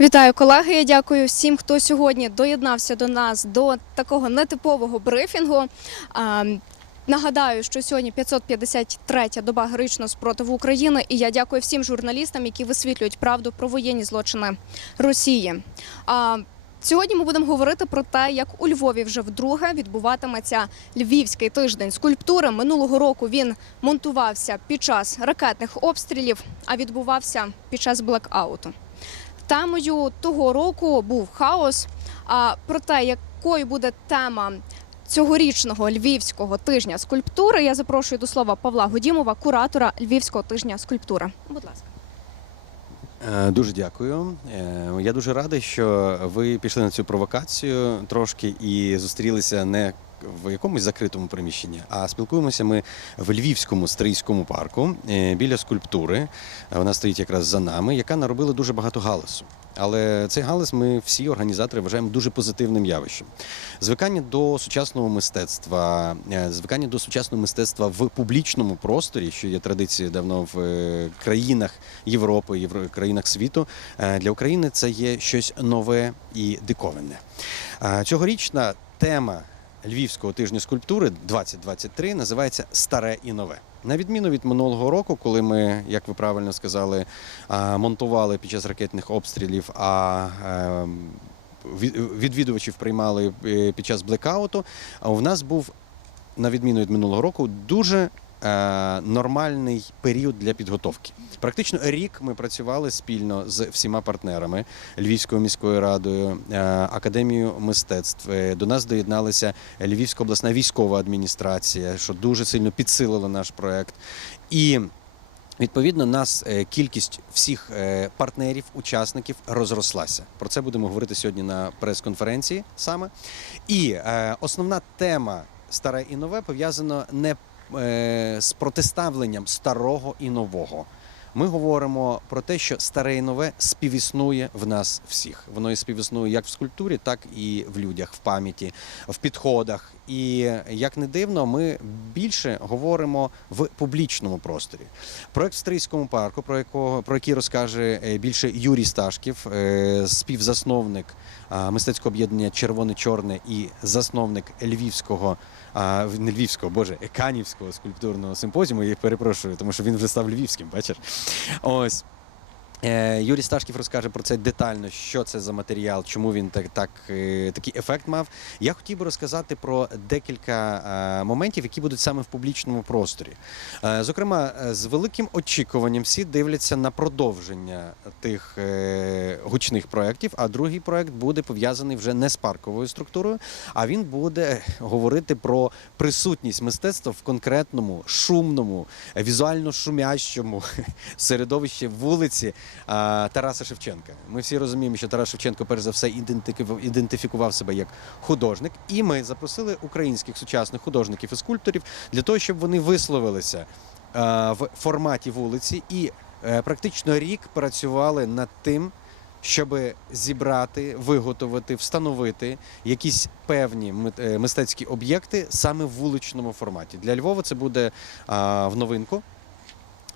Вітаю колеги. Я дякую всім, хто сьогодні доєднався до нас до такого нетипового брифінгу. Нагадаю, що сьогодні 553-я доба героїчного спротиву України, і я дякую всім журналістам, які висвітлюють правду про воєнні злочини Росії. Сьогодні ми будемо говорити про те, як у Львові вже вдруге відбуватиметься Львівський тиждень скульптури. Минулого року він монтувався під час ракетних обстрілів, а відбувався під час блекауту. Темою того року був хаос. А про те, якою буде тема цьогорічного львівського тижня скульптури, я запрошую до слова Павла Годімова, куратора Львівського тижня скульптури. Будь ласка. Е, Дуже дякую. Е, Я дуже радий, що ви пішли на цю провокацію трошки і зустрілися не в якомусь закритому приміщенні, а спілкуємося ми в Львівському стрийському парку е, біля скульптури. Вона стоїть якраз за нами, яка наробила дуже багато галасу. Але цей галас ми всі організатори вважаємо дуже позитивним явищем. Звикання до сучасного мистецтва, е, звикання до сучасного мистецтва в публічному просторі, що є традицією давно в е, країнах Європи, євро, країнах світу, для України це є щось нове і диковинне. Цьогорічна тема Львівського тижня скульптури 2023 називається Старе і нове. На відміну від минулого року, коли ми, як ви правильно сказали, монтували під час ракетних обстрілів, а ем, відвідувачів приймали е, під час блекауту, а у нас був, на відміну від минулого року, дуже е, нормальний період для підготовки. Практично рік ми працювали спільно з всіма партнерами Львівською міською радою, е, академією мистецтв. Е, До нас доєдналася Львівська обласна військова адміністрація, що дуже сильно підсилило наш проект. І Відповідно, нас е, кількість всіх е, партнерів, учасників розрослася. Про це будемо говорити сьогодні на прес-конференції саме. І е, основна тема старе і нове пов'язана не е, з протиставленням старого і нового. Ми говоримо про те, що старе і нове співіснує в нас всіх. Воно і співіснує як в скульптурі, так і в людях, в пам'яті, в підходах. І як не дивно, ми більше говоримо в публічному просторі. Проект в Стрийському парку, про якого про який розкаже е, більше Юрій Сташків, е, співзасновник мистецького об'єднання Червоне-Чорне і засновник Львівського, не Львівського, боже, Еканівського скульптурного симпозіуму. Я перепрошую, тому що він вже став львівським, бачиш. Ось. Е, Юрій Сташків розкаже про це детально, що це за матеріал, чому він так, так, е, такий ефект мав. Я хотів би розказати про декілька е, моментів, які будуть саме в публічному просторі. Зокрема, з великим очікуванням всі дивляться на продовження тих гучних проєктів, а другий проєкт буде пов'язаний вже не з парковою структурою, а він буде говорити про присутність мистецтва в конкретному шумному, візуально шумящому середовищі вулиці Тараса Шевченка. Ми всі розуміємо, що Тарас Шевченко, перш за все, ідентифікував, себе як художник, і ми запросили українських сучасних художників і скульпторів для того, щоб вони висловилися в форматі вулиці і е, практично рік працювали над тим. Щоб зібрати, виготовити, встановити якісь певні е, мистецькі об'єкти саме в вуличному форматі. Для Львова це буде в новинку.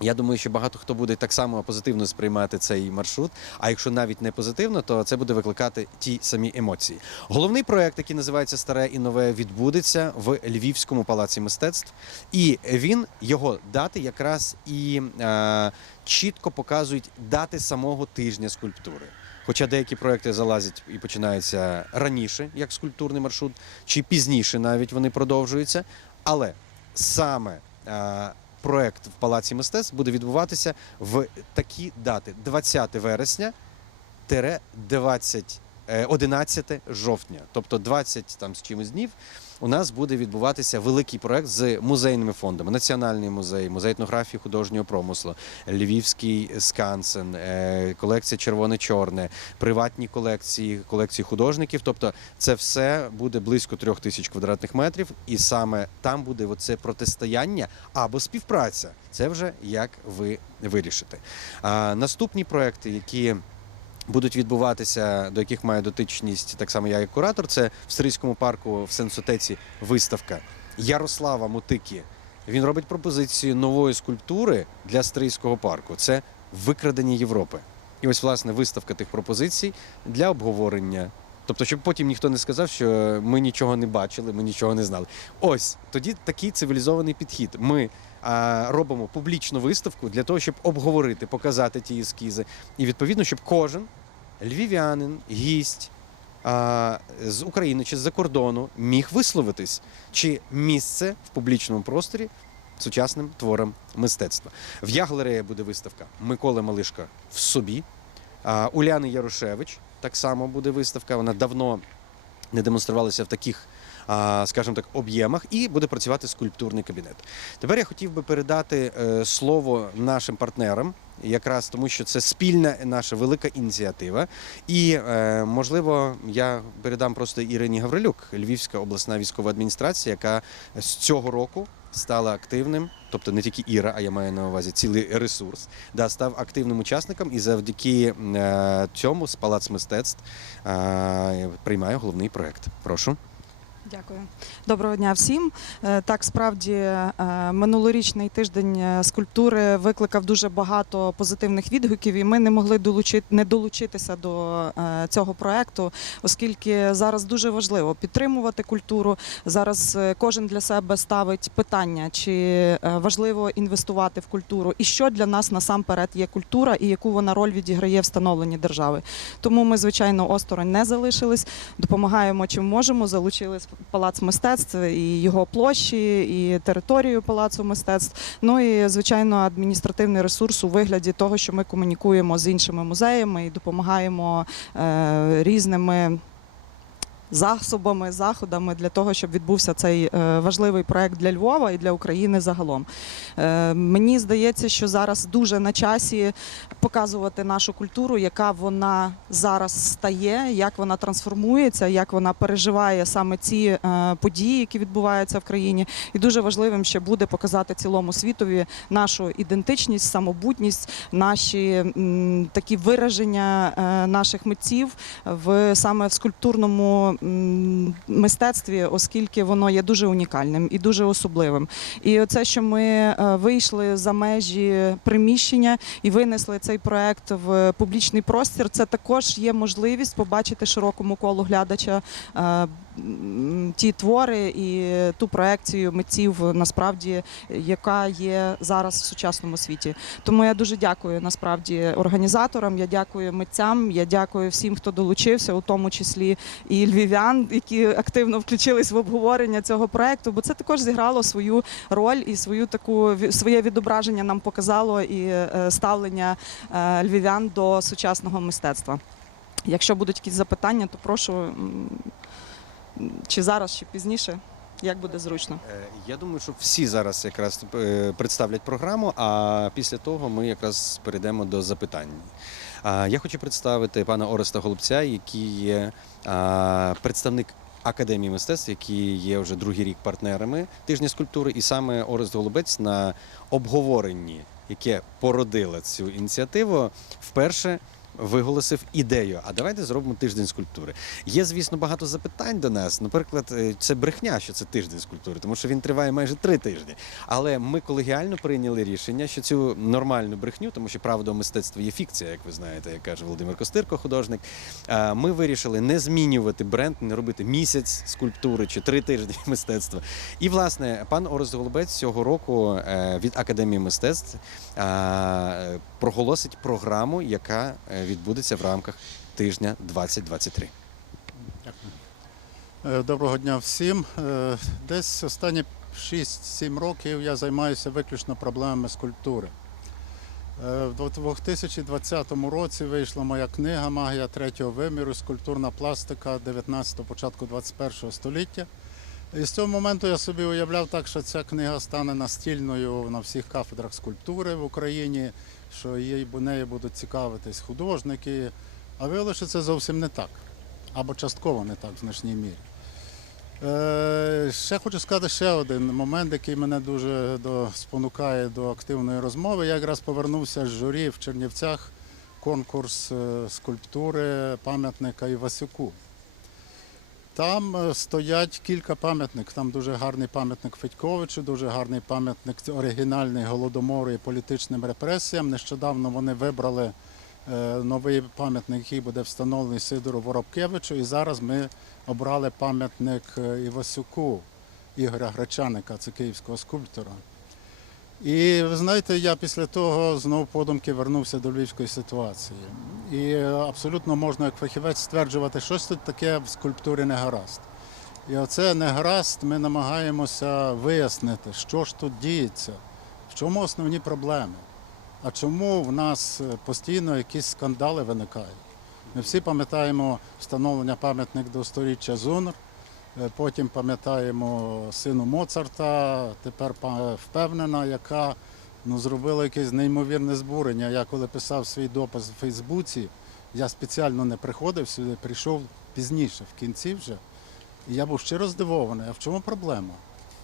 Я думаю, що багато хто буде так само позитивно сприймати цей маршрут. А якщо навіть не позитивно, то це буде викликати ті самі емоції. Головний проект, який називається Старе і нове, відбудеться в Львівському палаці мистецтв, і він його дати якраз і е, чітко показують дати самого тижня скульптури. Хоча деякі проекти залазять і починаються раніше, як скульптурний маршрут, чи пізніше навіть вони продовжуються. Але саме е, проект в Палаці мистецтв буде відбуватися в такі дати: 20 вересня тире 20, е, 11 жовтня, тобто 20 там з чимось днів. У нас буде відбуватися великий проект з музейними фондами: Національний музей, музей етнографії художнього промислу, Львівський скансен, е, колекція червоне-чорне, приватні колекції, колекції художників. Тобто, це все буде близько трьох тисяч квадратних метрів, і саме там буде оце протистояння або співпраця. Це вже як ви вирішите. А, наступні проекти, які будуть відбуватися, до яких має дотичність так само я як куратор. Це в Стрийському парку в Сенсотеці виставка Ярослава Мутики. Він робить пропозицію нової скульптури для Стрийського парку. Це викрадення Європи. І ось власне виставка тих пропозицій для обговорення. Тобто, щоб потім ніхто не сказав, що ми нічого не бачили, ми нічого не знали. Ось тоді такий цивілізований підхід. Ми робимо публічну виставку для того, щоб обговорити, показати ті ескізи, і відповідно, щоб кожен львів'янин, гість з України чи з-за кордону міг висловитись, чи місце в публічному просторі сучасним творам мистецтва. В Ягалереї буде виставка Миколи Малишка в собі. Уляни Ярошевич так само буде виставка. Вона давно не демонструвалася в таких, скажімо так, об'ємах, і буде працювати скульптурний кабінет. Тепер я хотів би передати е, слово нашим партнерам. Якраз тому, що це спільна наша велика ініціатива, і е, можливо я передам просто Ірині Гаврилюк, Львівська обласна військова адміністрація, яка з цього року стала активним, тобто не тільки Іра, а я маю на увазі цілий ресурс, да, став активним учасником і завдяки е, цьому з Палац мистецтв е, приймає головний проект. Прошу. Дякую. Доброго дня всім. Е, Так, справді е, минулорічний тиждень е, скульптури викликав дуже багато позитивних відгуків, і ми не могли долучити не долучитися до цього проекту, оскільки зараз дуже важливо підтримувати культуру. Зараз кожен для себе ставить питання, чи важливо інвестувати в культуру, і що для нас насамперед є культура, і яку вона роль відіграє в становленні держави. Тому ми, звичайно, осторонь не залишились допомагаємо чим можемо. Залучили палац мистецтв і його площі, і територію палацу мистецтв. Ну і звичайно, адміністративний ресурс у вигляді того, що ми комунікуємо з іншими музеями і допомагаємо е, різними. Засобами, заходами для того, щоб відбувся цей е, важливий проект для Львова і для України загалом. Е, мені здається, що зараз дуже на часі показувати нашу культуру, яка вона зараз стає, як вона трансформується, як вона переживає саме ці е, події, які відбуваються в країні. І дуже важливим ще буде показати цілому світові нашу ідентичність, самобутність, наші такі вираження наших митців в саме в скульптурному мистецтві, оскільки воно є дуже унікальним і дуже особливим. І це, що ми е, вийшли за межі приміщення і винесли цей проект в публічний простір, це також є можливість побачити широкому колу глядача е, ті твори і ту проекцію митців, насправді, яка є зараз в сучасному світі. Тому я дуже дякую насправді організаторам. Я дякую митцям. Я дякую всім, хто долучився, у тому числі і львів'ян, які активно включились в обговорення цього проекту. Бо це також зіграло свою роль і свою таку своє відображення нам показало і е, ставлення е, львів'ян до сучасного мистецтва. Якщо будуть якісь запитання, то прошу чи зараз, чи пізніше, як буде зручно. Е, Я думаю, що всі зараз якраз е, представлять програму, а після того ми якраз перейдемо до запитань. Я хочу представити пана Ореста Голубця, який є представник. Академії мистецтв, які є вже другий рік партнерами тижня скульптури, і саме Орест Голубець на обговоренні, яке породило цю ініціативу, вперше виголосив ідею. А давайте зробимо тиждень скульптури. Є, звісно, багато запитань до нас. Наприклад, е, це брехня, що це тиждень скульптури, тому що він триває майже три тижні. Але ми колегіально прийняли рішення, що цю нормальну брехню, тому що правда у мистецтві є фікція, як ви знаєте, як каже Володимир Костирко, художник. е, Ми вирішили не змінювати бренд, не робити місяць скульптури чи три тижні мистецтва. І власне пан Орест Голубець цього року е, від Академії мистецтв проголосить програму, яка відбудеться в рамках тижня 2023. Е, Доброго дня всім. Е, Десь останні 6-7 років я займаюся виключно проблемами скульптури. Е, В 2020 році вийшла моя книга Магія третього виміру, скульптурна пластика 19-го, початку 21-го століття. І з цього моменту я собі уявляв так, що ця книга стане настільною на всіх кафедрах скульптури в Україні, що її нею будуть цікавитись художники. А виявилося, це зовсім не так. Або частково не так в значній мірі. Е, ще хочу сказати ще один момент, який мене дуже до, спонукає до активної розмови. Я якраз повернувся з журі в Чернівцях конкурс е, скульптури пам'ятника Івасюку. Там е, стоять кілька пам'ятників. Там дуже гарний пам'ятник Федьковичу, дуже гарний пам'ятник оригінальний голодомору і політичним репресіям. Нещодавно вони вибрали е, новий пам'ятник, який буде встановлений Сидору Воробкевичу. І зараз ми обрали пам'ятник е, Івасюку Ігоря Гречаника, це київського скульптора. І ви знаєте, я після того знову подумки вернувся до львівської ситуації. І абсолютно можна як фахівець стверджувати, щось тут таке в скульптурі не гаразд. І оце не гаразд, ми намагаємося вияснити, що ж тут діється, в чому основні проблеми. А чому в нас постійно якісь скандали виникають? Ми всі пам'ятаємо встановлення пам'ятник до сторіччя Зунр, потім пам'ятаємо сину Моцарта, тепер впевнена, яка ну, зробила якесь неймовірне збурення. Я коли писав свій допис в Фейсбуці, я спеціально не приходив сюди, прийшов пізніше, в кінці вже. І я був щиро здивований. А в чому проблема?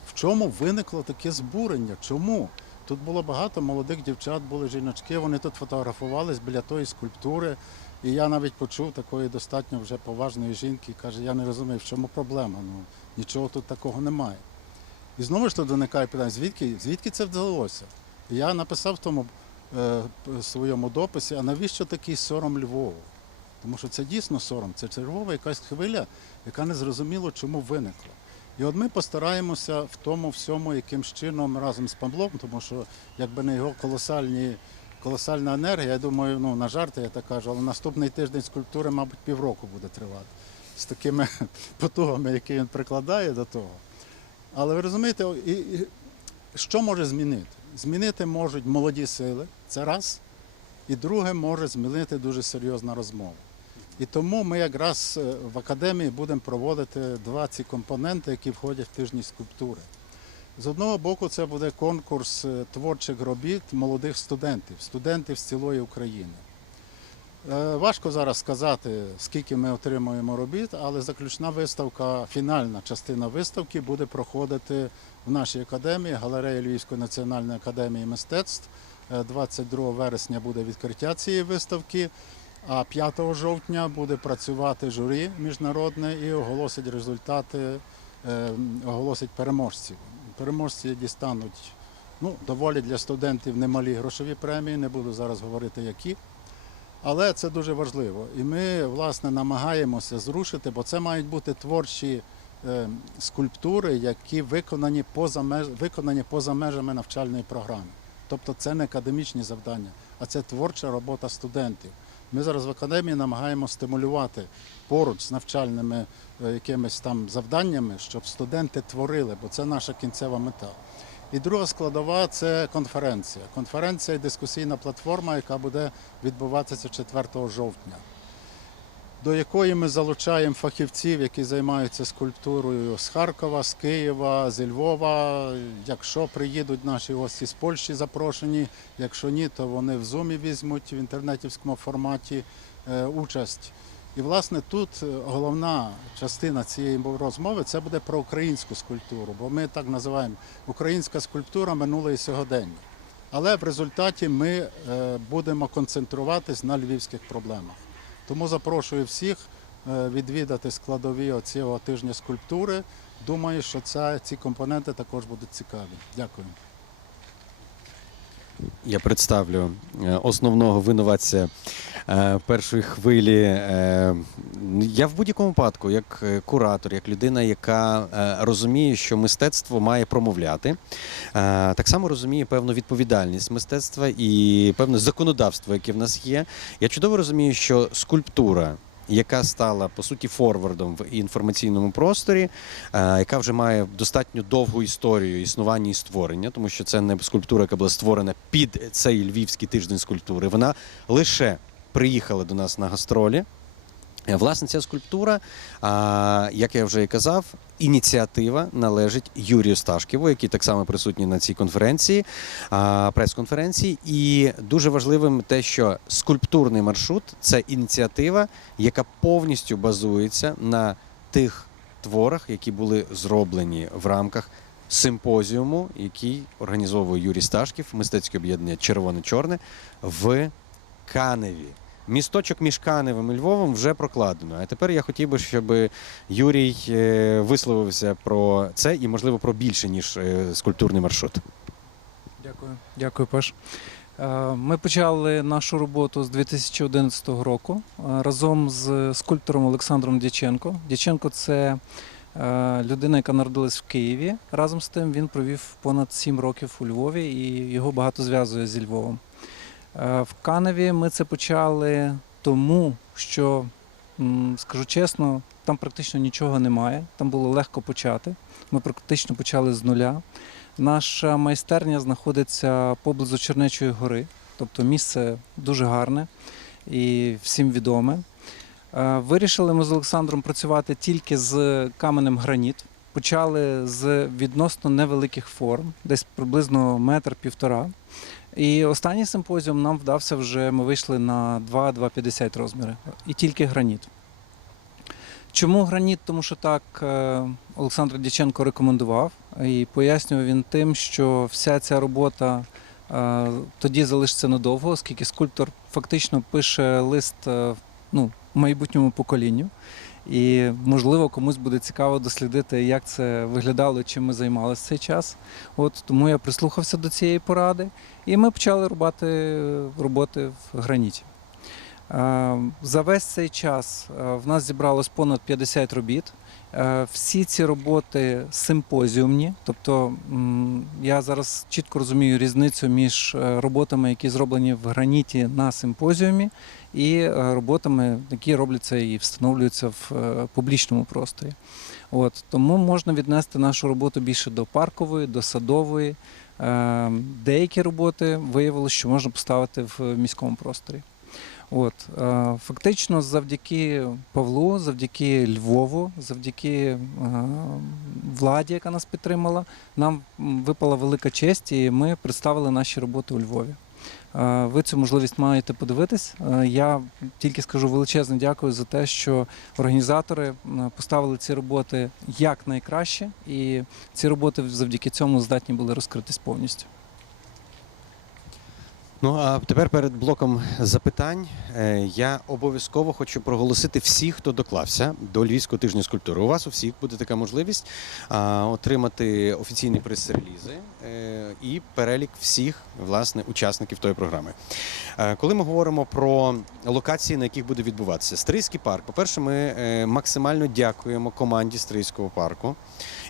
В чому виникло таке збурення? Чому? Тут було багато молодих дівчат, були жіночки, вони тут фотографувались біля тої скульптури. І я навіть почув такої достатньо вже поважної жінки, каже, я не розумію, в чому проблема. Ну, нічого тут такого немає. І знову ж тут виникає питання, звідки, звідки це вдалося? Я написав в тому е, своєму дописі, а навіщо такий сором Львову? Тому що це дійсно сором, це чергова якась хвиля, яка не зрозуміло, чому виникла. І от ми постараємося в тому всьому якимсь чином разом з Павлом, тому що якби не його колосальні, колосальна енергія, я думаю, ну на жарти я так кажу, але наступний тиждень скульптури, мабуть, півроку буде тривати з такими потугами, які він прикладає до того. Але ви розумієте, і, що може змінити? Змінити можуть молоді сили, це раз. І друге може змінити дуже серйозна розмова. І тому ми якраз е, в академії будемо проводити два ці компоненти, які входять в тижні скульптури. З одного боку, це буде конкурс е, творчих робіт молодих студентів, студентів з цілої України. Е, Важко зараз сказати, скільки ми отримуємо робіт, але заключна виставка, фінальна частина виставки буде проходити в нашій академії, галереї Львівської національної академії мистецтв. Е, 22 вересня буде відкриття цієї виставки, а 5 жовтня буде працювати журі міжнародне і оголосить результати, е, оголосить переможців. Переможці дістануть ну, доволі для студентів немалі грошові премії, не буду зараз говорити які. Але це дуже важливо. І ми, власне, намагаємося зрушити, бо це мають бути творчі е, скульптури, які виконані поза, меж, виконані поза межами навчальної програми. Тобто це не академічні завдання, а це творча робота студентів. Ми зараз в академії намагаємося стимулювати поруч з навчальними е, якимись там завданнями, щоб студенти творили, бо це наша кінцева мета. І друга складова це конференція. Конференція і дискусійна платформа, яка буде відбуватися 4 жовтня, до якої ми залучаємо фахівців, які займаються скульптурою з Харкова, з Києва, з Львова. Якщо приїдуть наші гості з Польщі запрошені, якщо ні, то вони в Зумі візьмуть в інтернетівському форматі е, участь. І власне тут е, головна частина цієї розмови це буде про українську скульптуру, бо ми так називаємо українська скульптура минуле і сьогодення. Але в результаті ми е, будемо концентруватись на львівських проблемах. Тому запрошую всіх е, відвідати складові цього тижня скульптури. Думаю, що ця, ці компоненти також будуть цікаві. Дякую. Я представлю е, основного винуватця е, першої хвилі. Е, Я в будь-якому випадку, як куратор, як людина, яка розуміє, що мистецтво має промовляти, так само розуміє певну відповідальність мистецтва і певне законодавство, яке в нас є. Я чудово розумію, що скульптура. Яка стала по суті форвардом в інформаційному просторі, е, яка вже має достатньо довгу історію існування і створення, тому що це не скульптура, яка була створена під цей львівський тиждень скульптури. Вона лише приїхала до нас на гастролі. Е, Власне, ця скульптура, як я вже і казав, ініціатива належить Юрію Сташківу, який так само присутній на цій конференції, прес-конференції. І дуже важливим те, що скульптурний маршрут це ініціатива, яка повністю базується на тих творах, які були зроблені в рамках симпозіуму, який організовує Юрій Сташків, мистецьке об'єднання Червоне-Чорне в Каневі. Місточок між Каневим і Львовом вже прокладено. А тепер я хотів би, щоб Юрій е, висловився про це і, можливо, про більше, ніж е, скульптурний маршрут. Дякую, дякую, Паш. Е, Ми почали нашу роботу з 2011 року разом з скульптором Олександром Дяченко. Дяченко це людина, яка народилась в Києві. Разом з тим він провів понад 7 років у Львові і його багато зв'язує зі Львовом. Е, В Каневі ми це почали тому, що, скажу чесно, там практично нічого немає. Там було легко почати. Ми практично почали з нуля. Наша майстерня знаходиться поблизу Чернечої гори, тобто місце дуже гарне і всім відоме. Е, Вирішили ми з Олександром працювати тільки з каменем граніт. Почали з відносно невеликих форм, десь приблизно метр-півтора. І останній симпозіум нам вдався вже, ми вийшли на 2-2,50 розміри. І тільки граніт. Чому граніт? Тому що так е, Олександр Дяченко рекомендував. І пояснював він тим, що вся ця робота е, тоді залишиться надовго, оскільки скульптор фактично пише лист е, ну, майбутньому поколінню. І, можливо, комусь буде цікаво дослідити, як це виглядало, чим ми займалися цей час. От тому я прислухався до цієї поради, і ми почали рубати роботи в граніті. Е, За весь цей час е, в нас зібралось понад 50 робіт. Е, Всі ці роботи симпозіумні, тобто я зараз чітко розумію різницю між е, роботами, які зроблені в граніті на симпозіумі, і е, роботами, які робляться і встановлюються в публічному просторі. От тому можна віднести нашу роботу більше до паркової, до садової. Деякі роботи виявилося, що можна поставити в міському просторі. От е, фактично, завдяки Павлу, завдяки Львову, завдяки е, владі, яка нас підтримала, нам випала велика честь, і ми представили наші роботи у Львові. Е, Ви цю можливість маєте подивитись. Я тільки скажу величезне дякую за те, що організатори поставили ці роботи як найкраще, і ці роботи завдяки цьому здатні були розкритись повністю. Ну а тепер перед блоком запитань е, я обов'язково хочу проголосити всіх, хто доклався до Львівського тижня скульптури. У вас у всіх буде така можливість отримати офіційні прес-релізи е, і перелік всіх власне учасників тої програми. Е, Коли ми говоримо про локації, на яких буде відбуватися Стрийський парк, по-перше, ми е, максимально дякуємо команді Стрийського парку.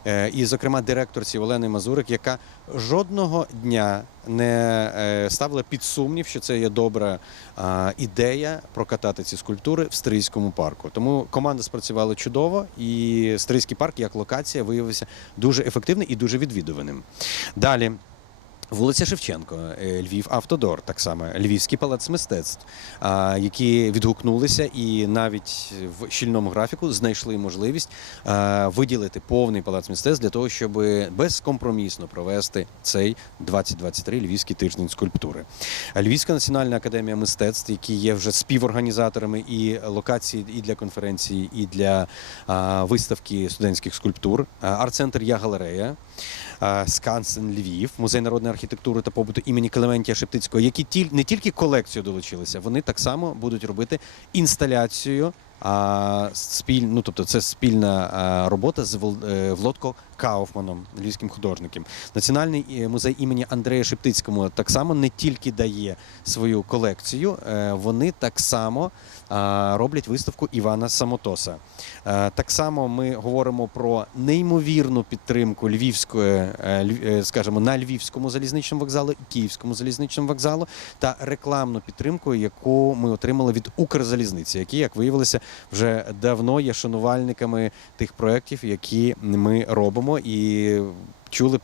Е, І, зокрема, директорці Олени Мазурик, яка жодного дня не е, ставила під сумнів, що це є добра ідея прокатати ці скульптури в Стрийському парку. Тому команда спрацювала чудово, і Стрийський парк як локація виявився дуже ефективним і дуже відвідуваним. Далі. Вулиця Шевченко, е, Львів Автодор, так само Львівський палац мистецтв, які відгукнулися і навіть в щільному графіку знайшли можливість виділити повний палац мистецтв для того, щоб безкомпромісно провести цей 2023 Львівський тиждень скульптури. Львівська національна академія мистецтв, які є вже співорганізаторами і локації і для конференції, і для виставки студентських скульптур. Арт-центр Я галерея. А, Скансен Львів, музей народної архітектури та побуту імені Клементія Шептицького, які не тільки колекцію долучилися, вони так само будуть робити інсталяцію. А спіль, ну тобто це спільна а, робота з Вол- е, Кауфманом, львівським художником. Національний е, музей імені Андрея Шептицького так само не тільки дає свою колекцію, е, вони так само роблять виставку Івана Самотоса. Е, Так само ми говоримо про неймовірну підтримку львівської, льв- скажімо, на львівському залізничному вокзалу і київському залізничному вокзалу та рекламну підтримку, яку ми отримали від Укрзалізниці, які, як виявилося, вже давно є шанувальниками тих проєктів, які ми робимо і. Чули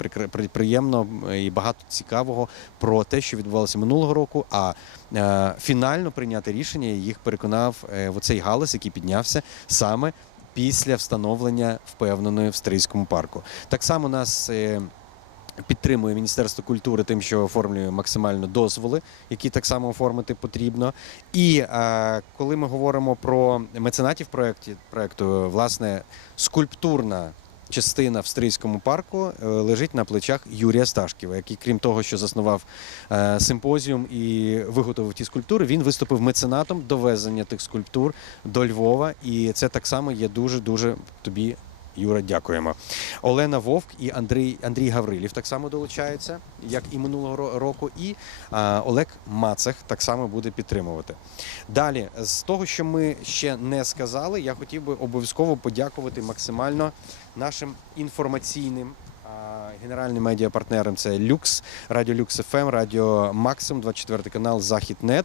приємно і багато цікавого про те, що відбувалося минулого року. А е, фінально прийняти рішення їх переконав е, в оцей галас, який піднявся саме після встановлення впевненої в Стрийському парку. Так само нас. е, Підтримує Міністерство культури тим, що оформлює максимально дозволи, які так само оформити потрібно. І коли ми говоримо про меценатів проєкту, власне, скульптурна частина в Стрийському парку е, лежить на плечах Юрія Сташківа, який, крім того, що заснував е, симпозіум і виготовив ті скульптури, він виступив меценатом довезення тих скульптур до Львова. І це так само є дуже дуже тобі Юра, дякуємо. Олена Вовк і Андрій, Андрій Гаврилів так само долучаються, як і минулого року. І а, Олег Мацех так само буде підтримувати. Далі, з того, що ми ще не сказали, я хотів би обов'язково подякувати максимально нашим інформаційним. Генеральним медіапартнером це Люкс, Радіо Люкс ФМ, Радіо Максим, 24 канал Західнет.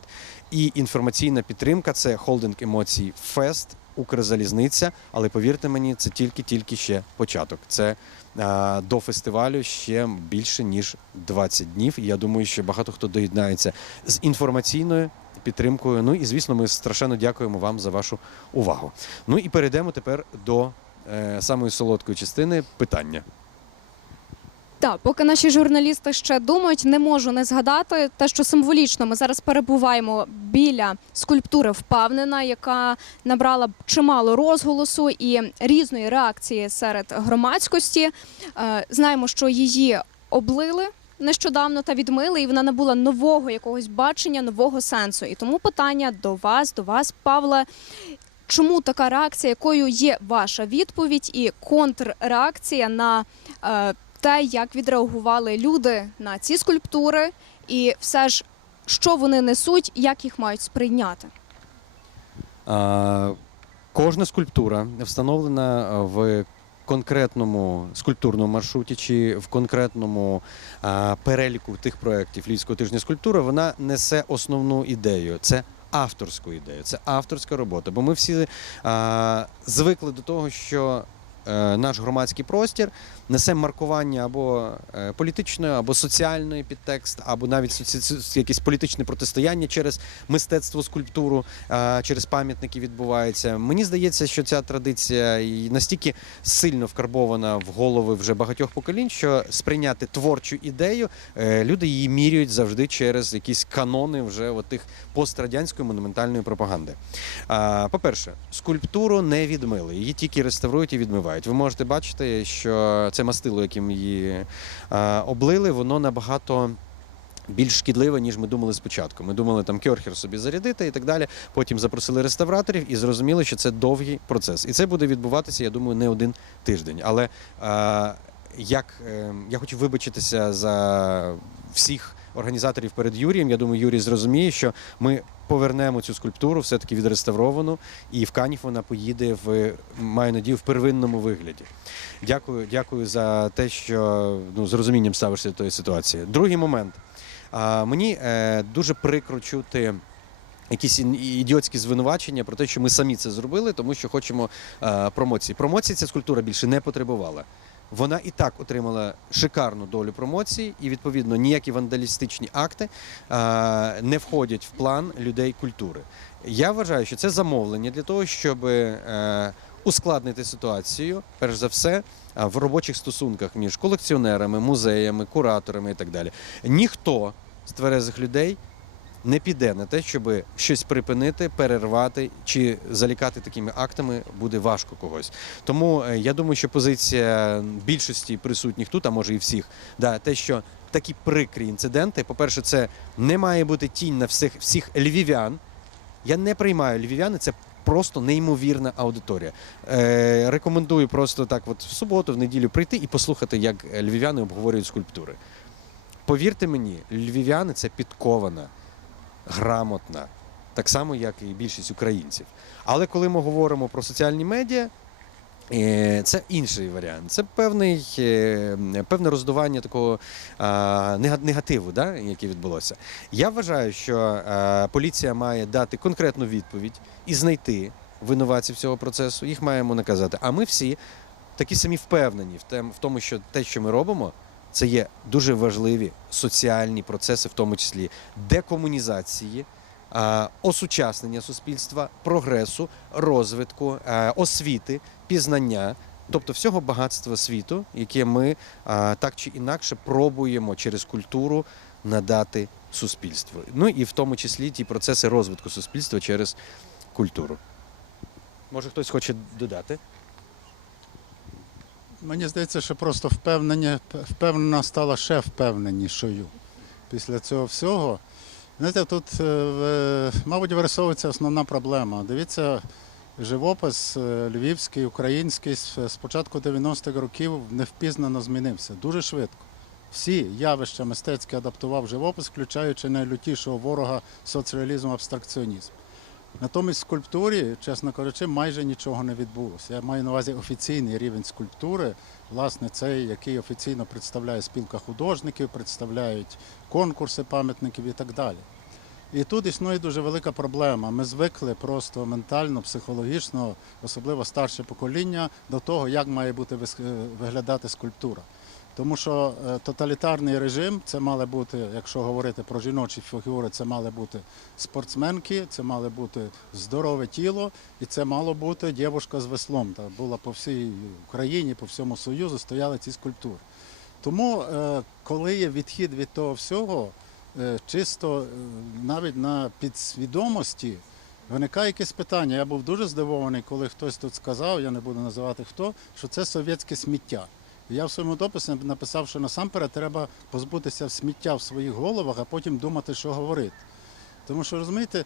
І інформаційна підтримка це холдинг емоцій Фест, Укрзалізниця. Але повірте мені, це тільки-тільки ще початок. Це е, до фестивалю ще більше ніж 20 днів. І я думаю, що багато хто доєднається з інформаційною підтримкою. Ну і звісно, ми страшенно дякуємо вам за вашу увагу. Ну і перейдемо тепер до е, самої солодкої частини питання. Так, поки наші журналісти ще думають, не можу не згадати те, що символічно ми зараз перебуваємо біля скульптури впевнена, яка набрала чимало розголосу і різної реакції серед громадськості. Е, Знаємо, що її облили. Нещодавно та відмили, і вона набула нового якогось бачення, нового сенсу. І тому питання до вас, до вас, Павле. Чому така реакція? Якою є ваша відповідь і контрреакція на е, те, як відреагували люди на ці скульптури, і все ж, що вони несуть, як їх мають сприйняти. Кожна скульптура встановлена в конкретному скульптурному маршруті чи в конкретному переліку тих проєктів Львівського тижня скульптури, вона несе основну ідею. Це авторську ідею, це авторська робота. Бо ми всі звикли до того, що е, наш громадський простір несе маркування або е, політичної, або соціальної підтекст, або навіть якесь політичне протистояння через мистецтво, скульптуру, а, через пам'ятники відбувається. Мені здається, що ця традиція настільки сильно вкарбована в голови вже багатьох поколінь, що сприйняти творчу ідею е, люди її міряють завжди через якісь канони вже тих пострадянської монументальної пропаганди. По-перше, скульптуру не відмили, її тільки реставрують і відмивають. Ви можете бачити, що це мастило, яким її облили, воно набагато. Більш шкідливе, ніж ми думали спочатку. Ми думали там кьорхер собі зарядити і так далі. Потім запросили реставраторів і зрозуміли, що це довгий процес. І це буде відбуватися, я думаю, не один тиждень. Але а, як е, я хочу вибачитися за всіх організаторів перед Юрієм. Я думаю, Юрій зрозуміє, що ми повернемо цю скульптуру все-таки відреставровану, і в Канів вона поїде в маю надію в первинному вигляді. Дякую, дякую за те, що ну, з розумінням ставишся до тої ситуації. Другий момент. А, мені е, дуже прикро чути. Якісь ідіотські звинувачення про те, що ми самі це зробили, тому що хочемо е, промоції. Промоції ця скульптура більше не потребувала. Вона і так отримала шикарну долю промоції, і відповідно ніякі вандалістичні акти е, не входять в план людей культури. Я вважаю, що це замовлення для того, щоб е, ускладнити ситуацію, перш за все, в робочих стосунках між колекціонерами, музеями, кураторами і так далі. Ніхто з тверезих людей не піде на те, щоб щось припинити, перервати чи залікати такими актами буде важко когось. Тому е, я думаю, що позиція більшості присутніх тут, а може і всіх, да, те, що такі прикрі інциденти, по-перше, це не має бути тінь на всіх, всіх львів'ян. Я не приймаю львів'яни, це просто неймовірна аудиторія. Е, рекомендую просто так, от в суботу, в неділю прийти і послухати, як львів'яни обговорюють скульптури. Повірте мені, львів'яни це підкована, грамотна, так само, як і більшість українців. Але коли ми говоримо про соціальні медіа, е, це інший варіант. Це певний, е, певне роздування такого негативу, да, яке відбулося. Я вважаю, що е, поліція має дати конкретну відповідь і знайти винуватців цього процесу. Їх маємо наказати. А ми всі такі самі впевнені в тому, що те, що ми робимо, це є дуже важливі соціальні процеси, в тому числі декомунізації, осучаснення суспільства, прогресу, розвитку, освіти, пізнання. Тобто всього багатства світу, яке ми так чи інакше пробуємо через культуру надати суспільству. Ну і в тому числі ті процеси розвитку суспільства через культуру. Може, хтось хоче додати? Мені здається, що просто впевнення, впевнена стала ще впевненішою після цього всього. Знаєте, тут, е, мабуть, вирисовується основна проблема. Дивіться, живопис е, львівський, український з початку 90-х років невпізнано змінився дуже швидко. Всі явища мистецькі адаптував живопис, включаючи найлютішого ворога соцреалізму абстракціонізм. Натомість в скульптурі, чесно кажучи, майже нічого не відбулося. Я маю на увазі офіційний рівень скульптури, власне, цей, який офіційно представляє спілка художників, представляють конкурси пам'ятників і так далі. І тут існує дуже велика проблема. Ми звикли просто ментально, психологічно, особливо старше покоління, до того, як має бути е, виглядати скульптура. Тому що е, тоталітарний режим це мали бути, якщо говорити про жіночі фігури, це мали бути спортсменки, це мало бути здорове тіло, і це мало бути дівчинка з веслом. Та була по всій Україні, по всьому Союзу стояли ці скульптури. Тому, е, коли є відхід від того всього, е, чисто навіть на підсвідомості виникає якесь питання. Я був дуже здивований, коли хтось тут сказав, я не буду називати хто, що це совєтське сміття. Я в своєму дописі написав, що насамперед треба позбутися сміття в своїх головах, а потім думати, що говорити. Тому що розумієте,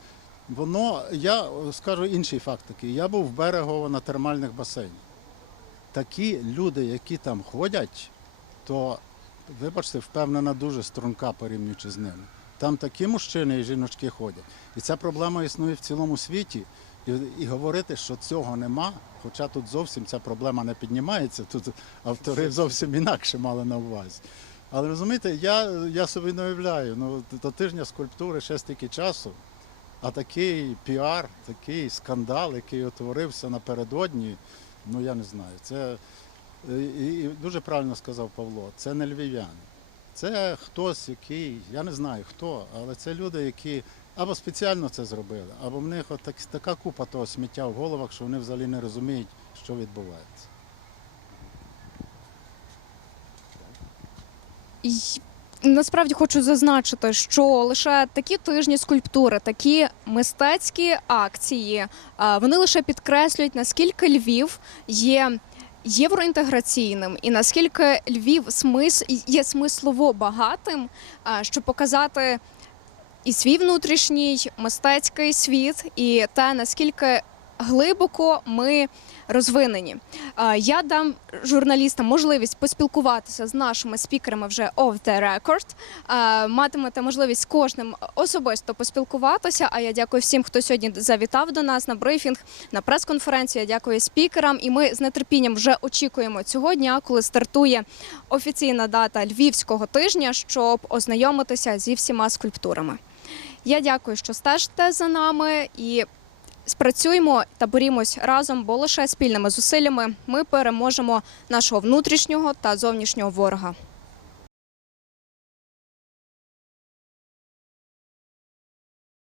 воно, я е, скажу інший факт такий. Я був в берегово на термальних басейнах. Такі люди, які там ходять, то, вибачте, впевнена, дуже струнка порівнюючи з ними. Там такі мужчини і жіночки ходять. І ця проблема існує в цілому світі. І, і говорити, що цього нема, хоча тут зовсім ця проблема не піднімається, тут автори зовсім інакше мали на увазі. Але розумієте, я, я собі не уявляю, ну, до тижня скульптури ще стільки часу, а такий піар, такий скандал, який утворився напередодні, ну я не знаю. Це і, і дуже правильно сказав Павло, це не львів'яни. Це хтось, який, я не знаю хто, але це люди, які або спеціально це зробили, або в них от так, така купа того сміття в головах, що вони взагалі не розуміють, що відбувається. Насправді хочу зазначити, що лише такі тижні скульптури, такі мистецькі акції, вони лише підкреслюють, наскільки Львів є євроінтеграційним і наскільки Львів є смислово багатим, щоб показати і свій внутрішній мистецький світ, і те, наскільки глибоко ми розвинені. Я дам журналістам можливість поспілкуватися з нашими спікерами вже off the record. Матимете можливість з кожним особисто поспілкуватися. А я дякую всім, хто сьогодні завітав до нас на брифінг, на прес-конференцію. Я дякую спікерам. І ми з нетерпінням вже очікуємо цього дня, коли стартує офіційна дата Львівського тижня, щоб ознайомитися зі всіма скульптурами. Я дякую, що стежите за нами і спрацюємо та борімось разом, бо лише спільними зусиллями ми переможемо нашого внутрішнього та зовнішнього ворога.